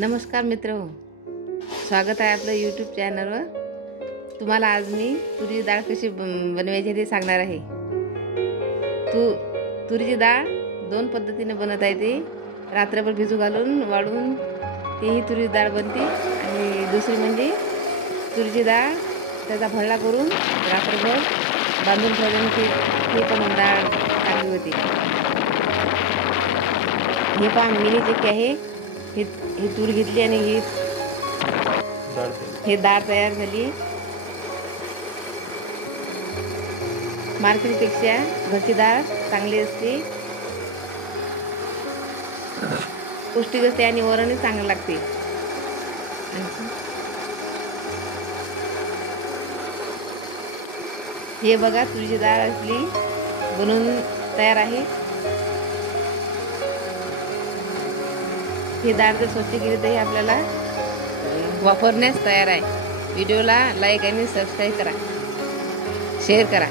नमस्कार मित्र, स्वागत आहे आपलं यूट्यूब चॅनलवर। तुम्हाला आज मी तुरीची डाळ कशी बनवायची ते सांगणार आहे। तुरीची डाळ दोन पद्धतीने बनत आहे। ती रात्रभर भिजू घालून वाळून तीही तुरीची डाळ बनते, आणि दुसरी म्हणजे तुरीची डाळ त्याचा भरडा करून रात्रभर बांधून ठेवल्याने ती पण डाळ चांगली होती। हे पहा, मिनी जे आहे ही तूर घेतली आणि ही डाळ तयार झाली। मार्केटपेक्षा घरची डाळ चांगली असते, पौष्टिक असते आणि वरणही चांगलं लागते। हे बघा, तुरीची डाळ असली बनवून तयार आहे। ही डाळ जर स्वच्छ केली तरी आपल्याला वापरण्यास तयार आहे। व्हिडिओला लाईक आणि सबस्क्राईब करा, शेअर करा।